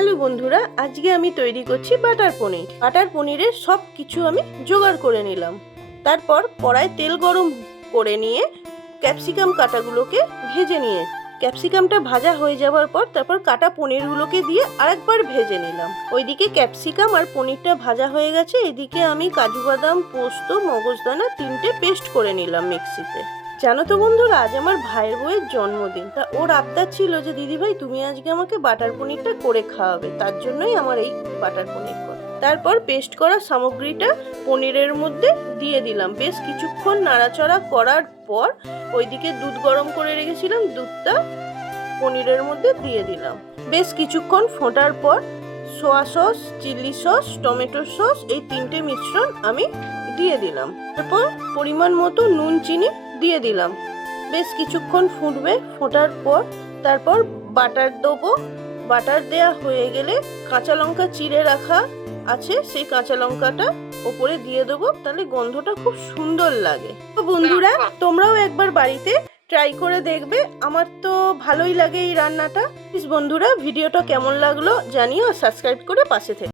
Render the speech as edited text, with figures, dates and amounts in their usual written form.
Hello বন্ধুরা, আজকে আমি তৈরি করছি বাটার পনির। বাটার পনিরের সব কিছু আমি জোগাড় করে নিলাম। তারপর কড়ায় তেল গরম করে নিয়ে ক্যাপসিকাম কাটাগুলোকে ভেজে নিয়ে ক্যাপসিকামটা ভাজা হয়ে যাওয়ার পর তারপর কাটা পনিরগুলোকে দিয়ে আরেকবার ভেজে নিলাম। ওইদিকে ক্যাপসিকাম আর পনিরটা ভাজা হয়ে গেছে, এদিকে আমি কাজু বাদাম, পোস্ত, মগজদানা তিনটে পেস্ট করে নিলাম মিক্সিতে। জানো তো বন্ধুরা, আজ আমার ভাইয়ের বউয়ের জন্মদিন। তা ওর আবদার ছিল যে দিদিভাই তুমি আজকে আমাকে বাটার পনিরটা করে খাওয়াবে, তার জন্যই আমার এই বাটার পনির করা। তারপর পেস্ট করা সামগ্রীটা পনিরের মধ্যে দিয়ে দিলাম। বেশ কিছুক্ষণ নাড়াচড়া করার পর ওইদিকে দুধ গরম করে রেখেছিলাম, দুধটা পনিরের মধ্যে দিয়ে দিলাম। বেশ কিছুক্ষণ ফোটার পর soya sauce, chilli sauce, tomato sauce এই তিনটে মিশ্রণ আমি দিয়ে দিলাম। তারপর পরিমাণ মতো নুন চিনি দিয়ে দিলাম। বেশ কিছুক্ষণ ফুটবে, ফোটার পর তারপর বাটার দেবো। বাটার দেয়া হয়ে গেলে কাঁচা লঙ্কা চিড়ে রাখা আছে, সেই কাঁচা লঙ্কাটা ওপরে দিয়ে দেবো, তাহলে গন্ধটা খুব সুন্দর লাগে। তো বন্ধুরা, তোমরাও একবার বাড়িতে ট্রাই করে দেখবে। আমার তো ভালোই লাগে এই রান্নাটা। প্লিজ বন্ধুরা, ভিডিওটা কেমন লাগলো জানিও, সাবস্ক্রাইব করে পাশে থেকে।